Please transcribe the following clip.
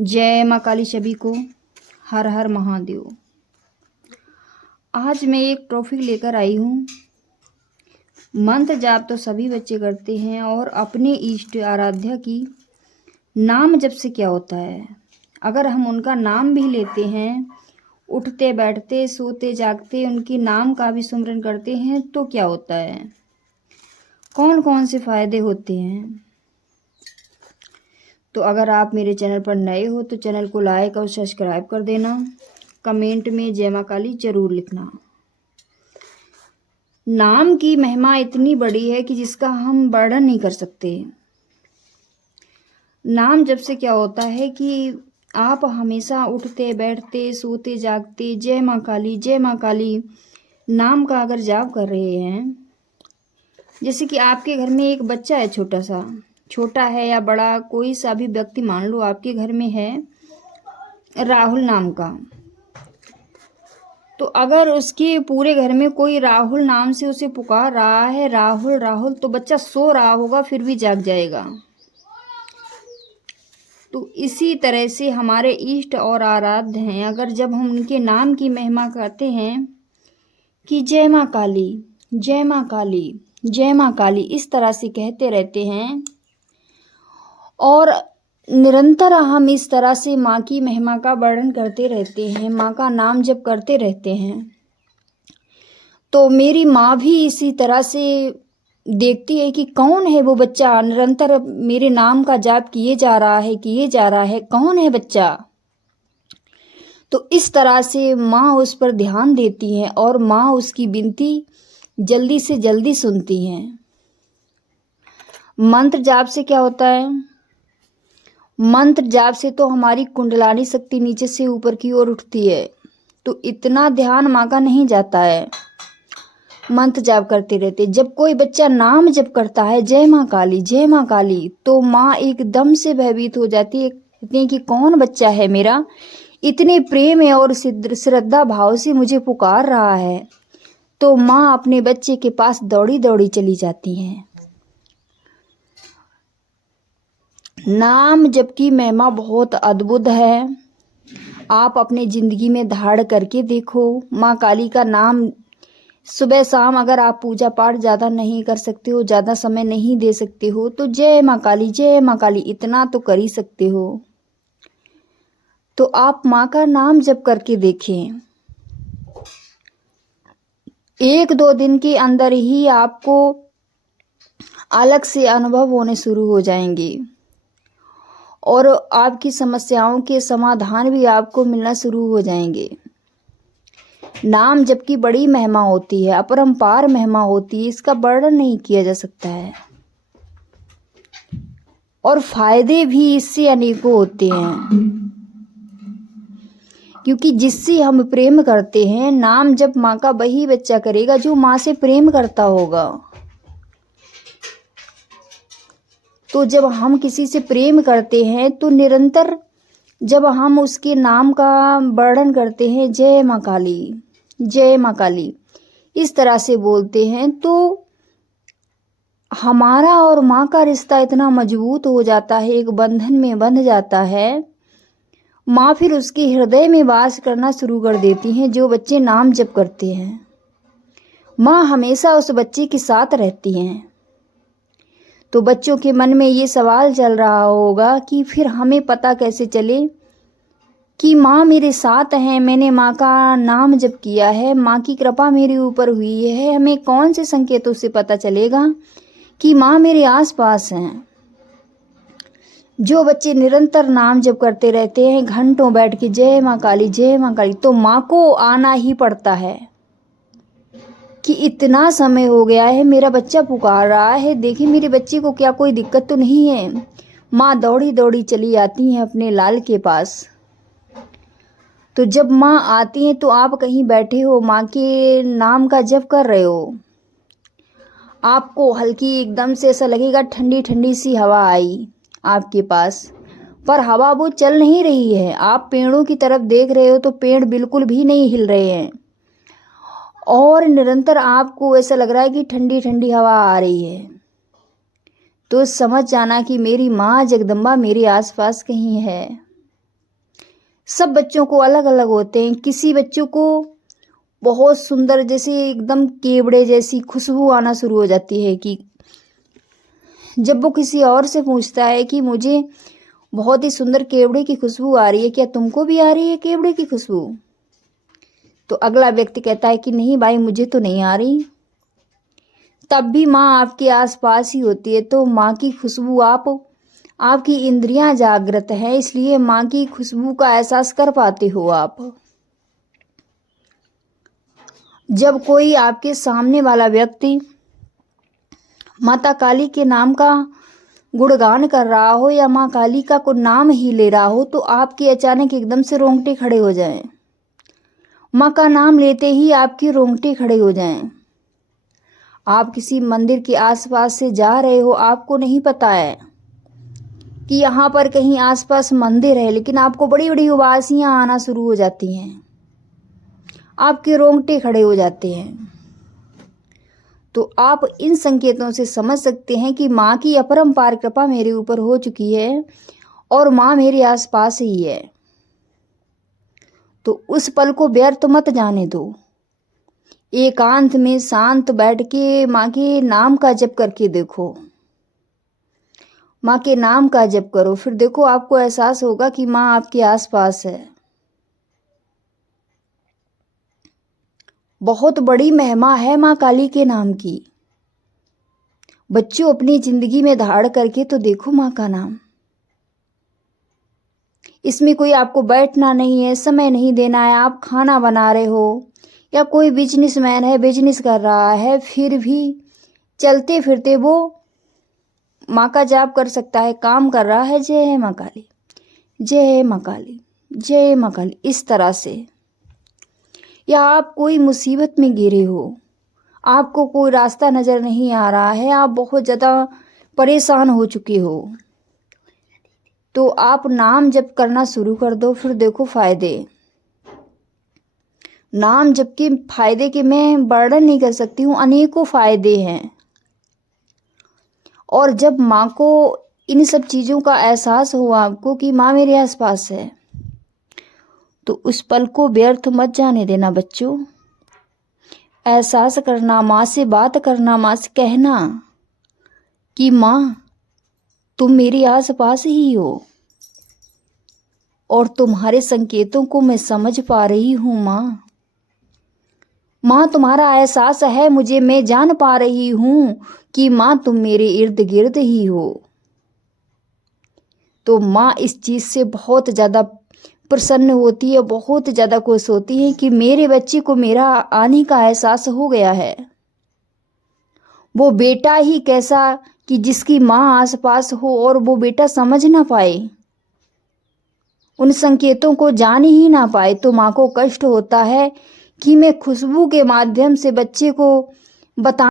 जय माँ काली सभी को। हर हर महादेव। आज मैं एक टॉपिक लेकर आई हूँ। मंत्र जाप तो सभी बच्चे करते हैं और अपने इष्ट आराध्या की नाम जप से क्या होता है, अगर हम उनका नाम भी लेते हैं, उठते बैठते सोते जागते उनके नाम का भी सुमिरन करते हैं तो क्या होता है, कौन कौन से फायदे होते हैं। तो अगर आप मेरे चैनल पर नए हो तो चैनल को लाइक और सब्सक्राइब कर देना। कमेंट में जय माँ काली जरूर लिखना। नाम की महिमा इतनी बड़ी है कि जिसका हम वर्णन नहीं कर सकते। नाम जब से क्या होता है कि आप हमेशा उठते बैठते सोते जागते जय माँ काली नाम का अगर जाप कर रहे हैं, जैसे कि आपके घर में एक बच्चा है, छोटा है या बड़ा, कोई सा भी व्यक्ति मान लो आपके घर में है राहुल नाम का, तो अगर उसके पूरे घर में कोई राहुल नाम से उसे पुकार रहा है राहुल राहुल, तो बच्चा सो रहा होगा फिर भी जाग जाएगा। तो इसी तरह से हमारे इष्ट और आराध्य हैं, अगर जब हम उनके नाम की महिमा करते हैं कि जय माँ काली जय माँ काली जय माँ काली, इस तरह से कहते रहते हैं और निरंतर हम इस तरह से माँ की महिमा का वर्णन करते रहते हैं, माँ का नाम जप करते रहते हैं, तो मेरी माँ भी इसी तरह से देखती है कि कौन है वो बच्चा निरंतर मेरे नाम का जाप किए जा रहा है, कौन है बच्चा। तो इस तरह से माँ उस पर ध्यान देती है और माँ उसकी विनती जल्दी से जल्दी सुनती हैं। मंत्र जाप से क्या होता है, मंत्र जाप से तो हमारी कुंडलानी शक्ति नीचे से ऊपर की ओर उठती है, तो इतना ध्यान माँ का नहीं जाता है मंत्र जाप करते रहते। जब कोई बच्चा नाम जप करता है जय माँ काली, तो माँ एकदम से भयभीत हो जाती है, कहती है कि कौन बच्चा है मेरा, इतने प्रेम है और श्रद्धा भाव से मुझे पुकार रहा है। तो माँ अपने बच्चे के पास दौड़ी दौड़ी चली जाती हैं। नाम जप की महिमा बहुत अद्भुत है, आप अपनी जिंदगी में धारण करके देखो। माँ काली का नाम सुबह शाम, अगर आप पूजा पाठ ज़्यादा नहीं कर सकते हो, ज़्यादा समय नहीं दे सकते हो, तो जय माँ काली इतना तो कर ही सकते हो। तो आप माँ का नाम जप करके देखें, 1-2 दिन के अंदर ही आपको अलग से अनुभव होने शुरू हो जाएंगे और आपकी समस्याओं के समाधान भी आपको मिलना शुरू हो जाएंगे। नाम जबकि बड़ी महिमा होती है, अपरंपार महिमा होती है, इसका वर्णन नहीं किया जा सकता है और फायदे भी इससे अनेकों होते हैं, क्योंकि जिससे हम प्रेम करते हैं, नाम जब माँ का वही बच्चा करेगा जो माँ से प्रेम करता होगा। तो जब हम किसी से प्रेम करते हैं तो निरंतर जब हम उसके नाम का वर्णन करते हैं जय माँ काली इस तरह से बोलते हैं, तो हमारा और माँ का रिश्ता इतना मजबूत हो जाता है, एक बंधन में बंध जाता है। माँ फिर उसके हृदय में वास करना शुरू कर देती हैं जो बच्चे नाम जप करते हैं। माँ हमेशा उस बच्चे के साथ रहती हैं। तो बच्चों के मन में ये सवाल चल रहा होगा कि फिर हमें पता कैसे चले कि माँ मेरे साथ हैं, मैंने माँ का नाम जप किया है, माँ की कृपा मेरे ऊपर हुई है, हमें कौन से संकेतों से पता चलेगा कि माँ मेरे आसपास हैं। जो बच्चे निरंतर नाम जप करते रहते हैं घंटों बैठ के जय माँ काली, तो माँ को आना ही पड़ता है कि इतना समय हो गया है, मेरा बच्चा पुकार रहा है, देखिए मेरे बच्चे को क्या कोई दिक्कत तो नहीं है। माँ दौड़ी दौड़ी चली आती हैं अपने लाल के पास। तो जब माँ आती हैं तो आप कहीं बैठे हो, माँ के नाम का जप कर रहे हो, आपको हल्की एकदम से ऐसा लगेगा ठंडी ठंडी सी हवा आई आपके पास, पर हवा वो चल नहीं रही है। आप पेड़ों की तरफ देख रहे हो तो पेड़ बिल्कुल भी नहीं हिल रहे हैं और निरंतर आपको ऐसा लग रहा है कि ठंडी ठंडी हवा आ रही है। तो समझ जाना कि मेरी माँ जगदम्बा मेरे आसपास कहीं है। सब बच्चों को अलग अलग होते हैं। किसी बच्चों को बहुत सुंदर जैसे एकदम केवड़े जैसी खुशबू आना शुरू हो जाती है कि जब वो किसी और से पूछता है कि मुझे बहुत ही सुंदर केवड़े की खुशबू आ रही है, क्या तुमको भी आ रही है केवड़े की खुशबू? तो अगला व्यक्ति कहता है कि नहीं भाई, मुझे तो नहीं आ रही। तब भी माँ आपके आसपास ही होती है। तो माँ की खुशबू आपकी इंद्रियां जागृत है, इसलिए माँ की खुशबू का एहसास कर पाते हो आप। जब कोई आपके सामने वाला व्यक्ति माता काली के नाम का गुणगान कर रहा हो या माँ काली का कोई नाम ही ले रहा हो, तो आपके अचानक एकदम से रोंगटे खड़े हो जाएं। माँ का नाम लेते ही आपके रोंगटे खड़े हो जाएं। आप किसी मंदिर के आसपास से जा रहे हो, आपको नहीं पता है कि यहाँ पर कहीं आसपास मंदिर है, लेकिन आपको बड़ी बड़ी उबासियाँ आना शुरू हो जाती हैं, आपके रोंगटे खड़े हो जाते हैं। तो आप इन संकेतों से समझ सकते हैं कि माँ की अपरंपार कृपा मेरे ऊपर हो चुकी है और माँ मेरे आसपास ही है। तो उस पल को व्यर्थ मत जाने दो। एकांत में शांत बैठ के माँ के नाम का जप करके देखो, माँ के नाम का जप करो, फिर देखो आपको एहसास होगा कि माँ आपके आसपास है। बहुत बड़ी महिमा है माँ काली के नाम की। बच्चों, अपनी जिंदगी में धारण करके तो देखो माँ का नाम। इसमें कोई आपको बैठना नहीं है, समय नहीं देना है। आप खाना बना रहे हो या कोई बिजनेसमैन है, बिजनेस कर रहा है, फिर भी चलते फिरते वो माँ का जाप कर सकता है, काम कर रहा है। जय है माँ काली, जय है माँ काली, जय है माँ काली, इस तरह से। या आप कोई मुसीबत में घिरे हो, आपको कोई रास्ता नज़र नहीं आ रहा है, आप बहुत ज़्यादा परेशान हो चुके हो, तो आप नाम जप करना शुरू कर दो। फिर देखो फायदे। नाम जप के फायदे के मैं वर्णन नहीं कर सकती हूँ, अनेकों फायदे हैं। और जब माँ को इन सब चीज़ों का एहसास हुआ आपको कि माँ मेरे आसपास है, तो उस पल को व्यर्थ मत जाने देना बच्चों। एहसास करना, माँ से बात करना, माँ से कहना कि माँ तुम मेरे आसपास ही हो और तुम्हारे संकेतों को मैं समझ पा रही हूँ। माँ, माँ तुम्हारा एहसास है मुझे, मैं जान पा रही हूँ कि माँ तुम मेरे इर्द गिर्द ही हो। तो माँ इस चीज़ से बहुत ज़्यादा प्रसन्न होती है, बहुत ज़्यादा खुश होती है कि मेरे बच्चे को मेरा आने का एहसास हो गया है। वो बेटा ही कैसा कि जिसकी माँ आसपास हो और वो बेटा समझ ना पाए, उन संकेतों को जान ही ना पाए, तो माँ को कष्ट होता है कि मैं खुशबू के माध्यम से बच्चे को बता